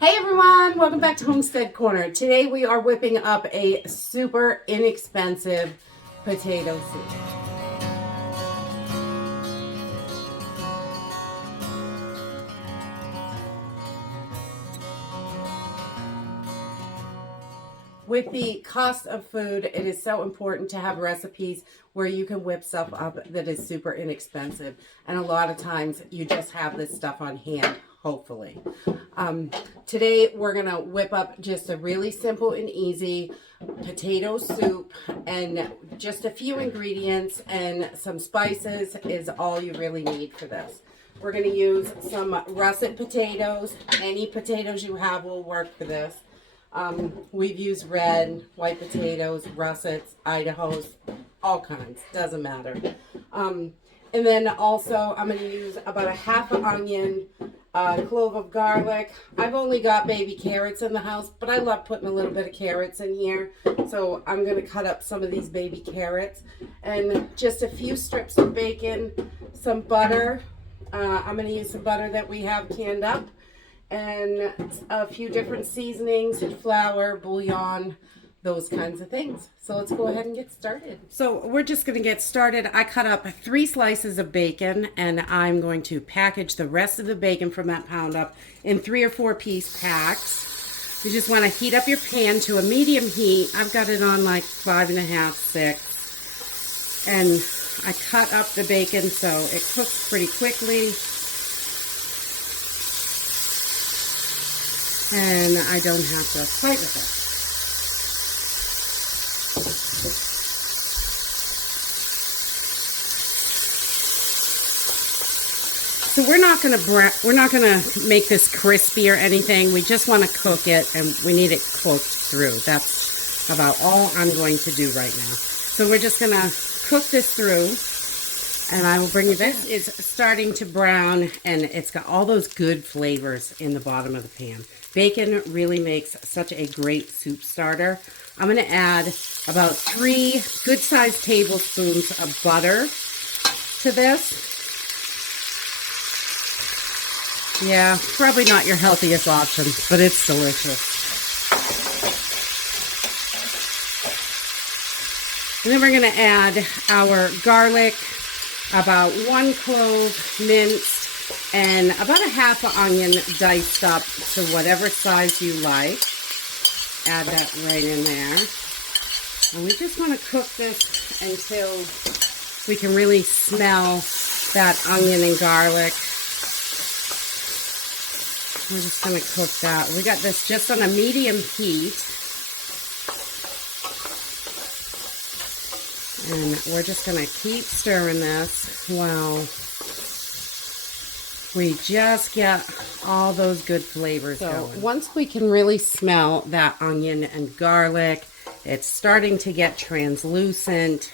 Hey everyone, welcome back to Homestead Corner. Today we are whipping up a super inexpensive potato soup. With the cost of food, it is so important to have recipes where you can whip stuff up that is super inexpensive. And a lot of times you just have this stuff on hand, hopefully. Today we're going to whip up just a really simple and easy potato soup, and just a few ingredients and some spices is all you really need for this. We're going to use some russet potatoes. Any potatoes you have will work for this. We've used red, white potatoes, russets, Idahos, all kinds, doesn't matter. And then also I'm going to use about a half an onion, a clove of garlic. I've only got baby carrots in the house, but I love putting a little bit of carrots in here. So I'm going to cut up some of these baby carrots and just a few strips of bacon, some butter. I'm going to use some butter that we have canned up, and a few different seasonings, flour, bouillon, those kinds of things. So let's go ahead and get started. So we're just going to get started. I cut up 3 slices of bacon, and I'm going to package the rest of the bacon from that pound up in 3 or 4 piece packs. You just want to heat up your pan to a medium heat. I've got it on like 5.5, 6. And I cut up the bacon so it cooks pretty quickly. And I don't have to fight with it. So we're not gonna make this crispy or anything. We just want to cook it, and we need it cooked through. That's about all I'm going to do right now. So we're just gonna cook this through, and I will bring you back. It's starting to brown, and it's got all those good flavors in the bottom of the pan. Bacon really makes such a great soup starter. I'm going to add about 3 good-sized tablespoons of butter to this. Yeah, probably not your healthiest option, but it's delicious. And then we're going to add our garlic, about 1 clove minced, and about a half an onion diced up to whatever size you like. Add that right in there. And we just want to cook this until we can really smell that onion and garlic. We're just going to cook that. We got this just on a medium heat. And we're just going to keep stirring this while we just get all those good flavors going. Once we can really smell that onion and garlic, it's starting to get translucent,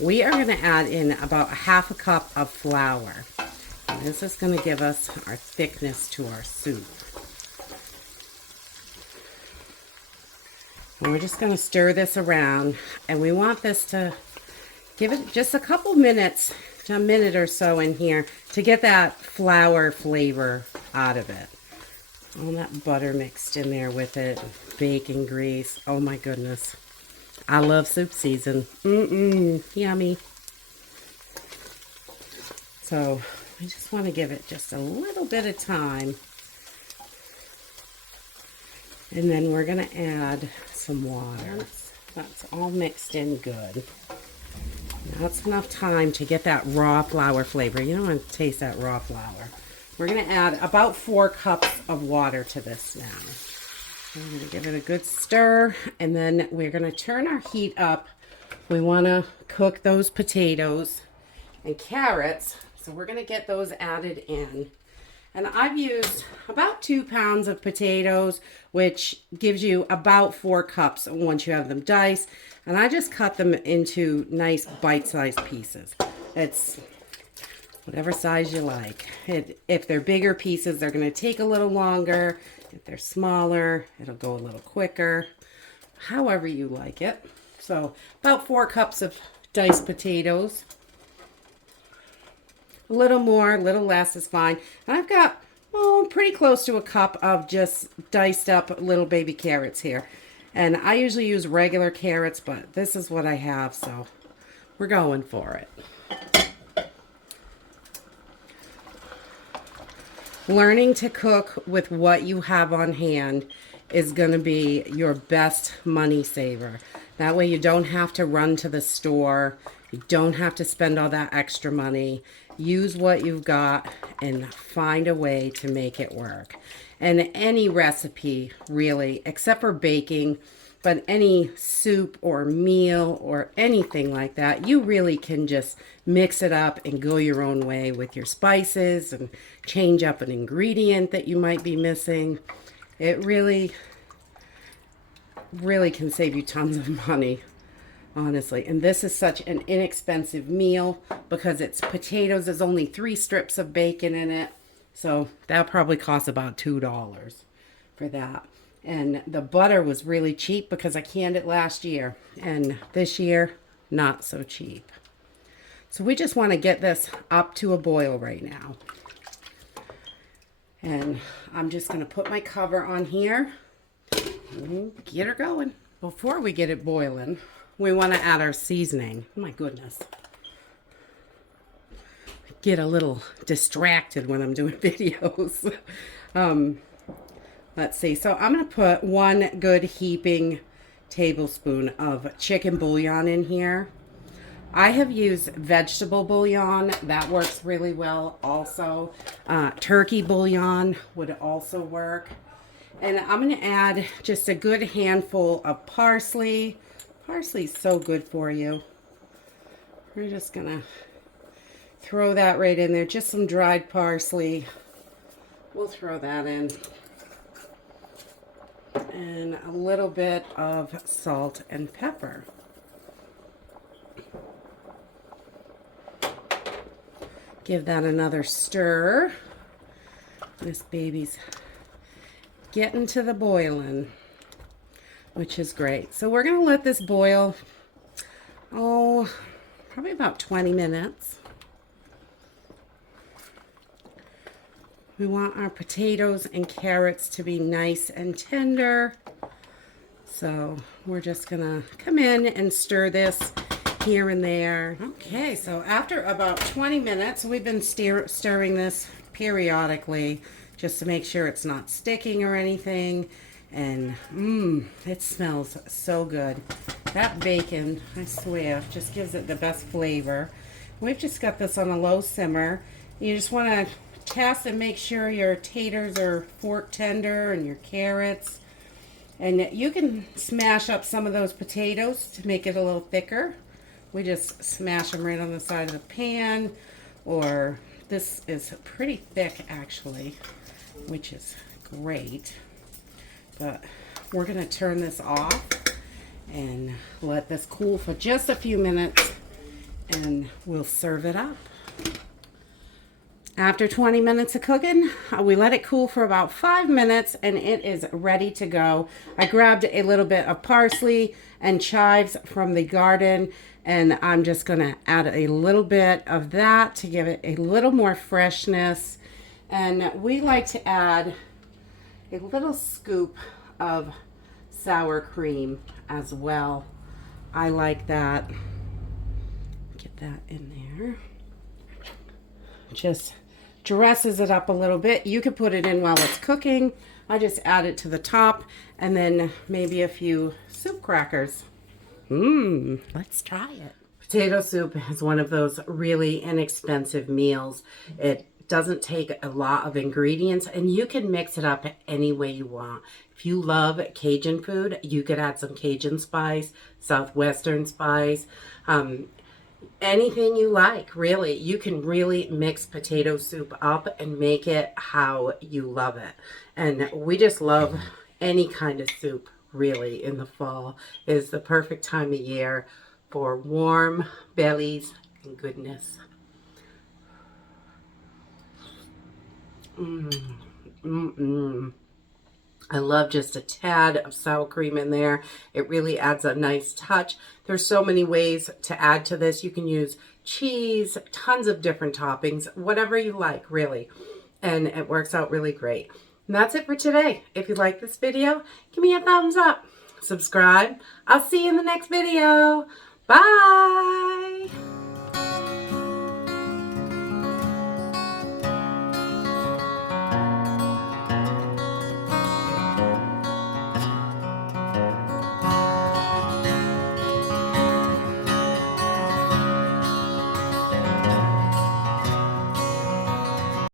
we are going to add in about a half a cup of flour. And this is going to give us our thickness to our soup. And we're just going to stir this around, and we want this to give it just a couple minutes, a minute or so in here, to get that flour flavor out of it. All that butter mixed in there with it, bacon grease. Oh my goodness. I love soup season. Yummy. So I just want to give it just a little bit of time. And then we're going to add some water. That's all mixed in good. That's enough time to get that raw flour flavor. You don't want to taste that raw flour. We're going to add about 4 cups of water to this now. We're going to give it a good stir, and then we're going to turn our heat up. We want to cook those potatoes and carrots, so we're going to get those added in. And I've used about 2 pounds of potatoes, which gives you about 4 cups once you have them diced. And I just cut them into nice bite-sized pieces. It's whatever size you like. If they're bigger pieces, they're going to take a little longer. If they're smaller, it'll go a little quicker. However you like it. So about 4 cups of diced potatoes. A little more, a little less is fine. And I've got pretty close to a cup of just diced up little baby carrots here. And I usually use regular carrots, but this is what I have, so we're going for it. Learning to cook with what you have on hand is going to be your best money saver. That way you don't have to run to the store. You don't have to spend all that extra money. Use what you've got and find a way to make it work. And any recipe, really, except for baking, but any soup or meal or anything like that, you really can just mix it up and go your own way with your spices and change up an ingredient that you might be missing. It really can save you tons of money, honestly. And this is such an inexpensive meal because it's potatoes. There's only 3 strips of bacon in it. So that probably costs about $2 for that. And the butter was really cheap because I canned it last year. And this year, not so cheap. So we just want to get this up to a boil right now. And I'm just going to put my cover on here and get her going. Before we get it boiling, we want to add our seasoning. Oh my goodness. I get a little distracted when I'm doing videos. Let's see. So I'm going to put 1 good heaping tablespoon of chicken bouillon in here. I have used vegetable bouillon. That works really well also. Turkey bouillon would also work. And I'm going to add just a good handful of parsley. Parsley's so good for you. We're just going to throw that right in there. Just some dried parsley. We'll throw that in. And a little bit of salt and pepper. Give that another stir. This baby's getting to the boiling, which is great. So we're going to let this boil, probably about 20 minutes. We want our potatoes and carrots to be nice and tender. So we're just gonna come in and stir this here and there. Okay, so after about 20 minutes, we've been stirring this periodically just to make sure it's not sticking or anything. And it smells so good. That bacon, I swear, just gives it the best flavor. We've just got this on a low simmer. You just want to test and make sure your taters are fork tender and your carrots. And you can smash up some of those potatoes to make it a little thicker. We just smash them right on the side of the pan. Or this is pretty thick actually, which is great. But we're going to turn this off and let this cool for just a few minutes and we'll serve it up. After 20 minutes of cooking, we let it cool for about 5 minutes and it is ready to go. I grabbed a little bit of parsley and chives from the garden and I'm just going to add a little bit of that to give it a little more freshness. And we like to add a little scoop of sour cream as well. I like that. Get that in there. Just dresses it up a little bit. You could put it in while it's cooking. I just add it to the top and then maybe a few soup crackers. Let's try it. Potato soup is one of those really inexpensive meals. It doesn't take a lot of ingredients and you can mix it up any way you want. If you love Cajun food, you could add some Cajun spice, Southwestern spice, anything you like, really. You can really mix potato soup up and make it how you love it. And we just love any kind of soup, really, in the fall. It is the perfect time of year for warm bellies and goodness. I love just a tad of sour cream in there. It really adds a nice touch. There's so many ways to add to this. You can use cheese, tons of different toppings, whatever you like, really. and it works out really great. And that's it for today. If you like this video, give me a thumbs up. Subscribe. I'll see you in the next video. Bye.